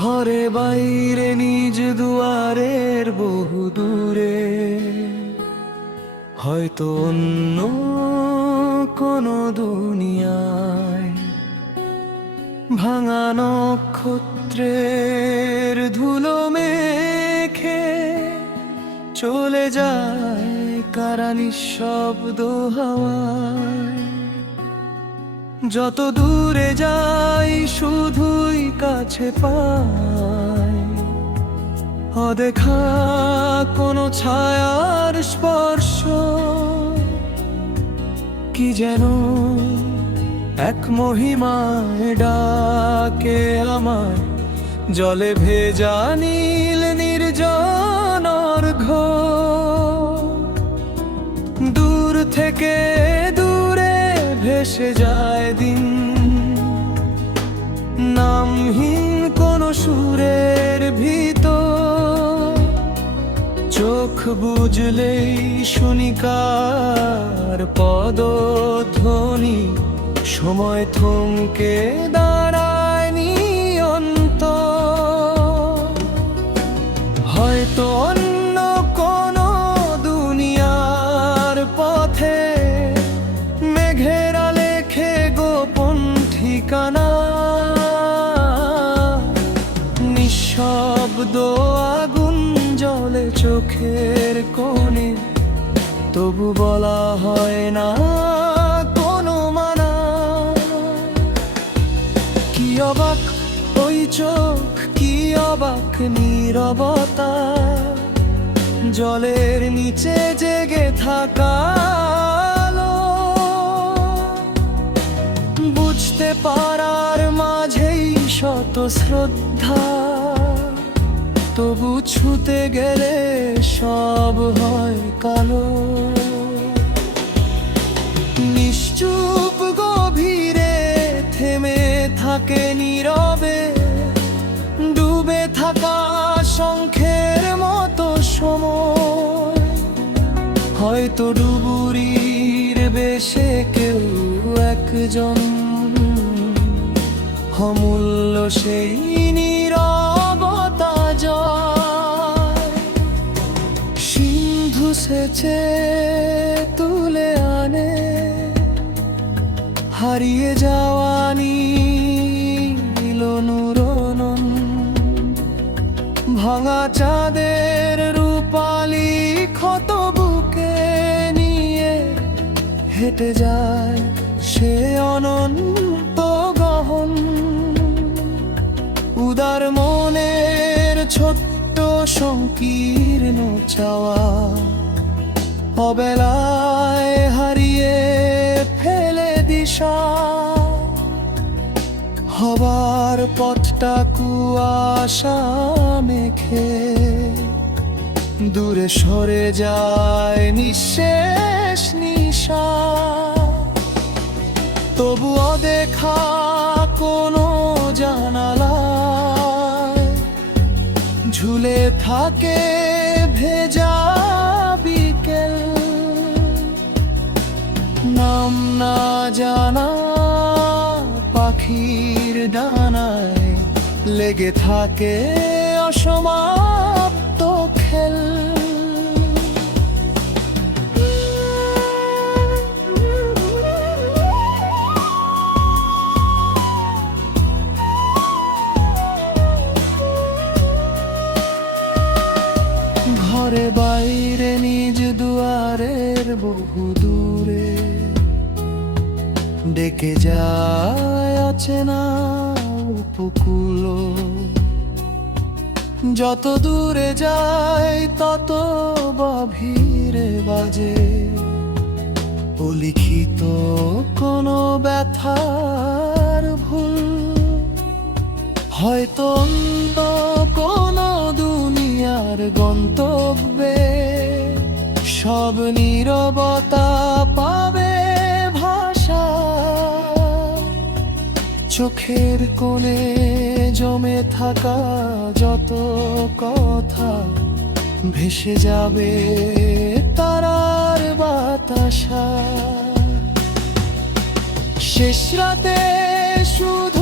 ঘরে বাইরে নিজ দুয়ারের বহু দূরে, হয়তো অন্য কোনো দুনিয়ায় ভাঙা নক্ষত্রের ধুলো মেখে চলে যায় কারা নিঃশব্দ হাওয়ায়। যত দূরে যাই শুধুই কাছে পাই অদেখা কোনো ছায়ার স্পর্শ, কি যেন এক মহিমায় ডাকে আমায়, জলে ভেজা নীল নির্জন অর্ঘ্য। দূর থেকে দূরে ভেসে যায় দিন, নামহীন কোনো সুরের ভিতর। চোখ বুঝলেই শুনি কার পদধ্বনি, সময় থমকে দাঁড়ায় নিয়ন্তর। হয়তো অন্য কোনো দুনিয়ার পথে মেঘেরা লেখে গোপন ঠিকানা। নিঃশব্দ আগুন জ্বলে চোখের কোণে, তবু বলা হয় না কোনো মানা। কি অবাক ওই চোখ, কি অবাক নীরবতা, জলের নিচে জেগে থাকা আলো। বুঝতে পারার মাঝেই শত শ্রদ্ধা, তবু ছুতে গেলে সব হয় কালো। নিশ্চুপ গভীরে থেমে থাকে নীরবে, ডুবে থাকা শঙ্খের মতো সময়। হয়তো ডুবুরির বেশে কেউ একজন, অমূল্য সেই নীরবতা জয়। সিন্ধু সেচে তুলে আনে হারিয়ে যাওয়া নীল নুরনন। ভাঙা চাঁদের রূপালি ক্ষত বুকে নিয়ে হেঁটে যায় সে অনন্ত গহন। উদার মনের ছোট্ট সংকীর্ণ চাওয়া, অবেলায় হারিয়ে ফেলে দিশা। হবার পথটা কুয়াশা মেখে দূরে সরে যায় নিঃশেষ নিশা। তবু অদেখা কোনো জানালায় ঝুলে থাকে ভেজা বিকেল। নাম না জানা পাখির ডানায় লেগে থাকে অসমাপ্ত খেল। ঘরে বাইরে নিজ দুয়ারের বহু দূরে, ডেকে যায় অচেনা উপকূল। যত দূরে যায় তত গভীরে বাজে অলিখিত কোনো ব্যথার ভুল। হয়তো অন্য কোনো দুনিয়ার গন্তব্যে সব নীরবতা পাবে ভাষা। চোখের কোণে জমে থাকা যত কথা ভেসে যাবে তারার বাতাসা। শেষ রাতে শুধু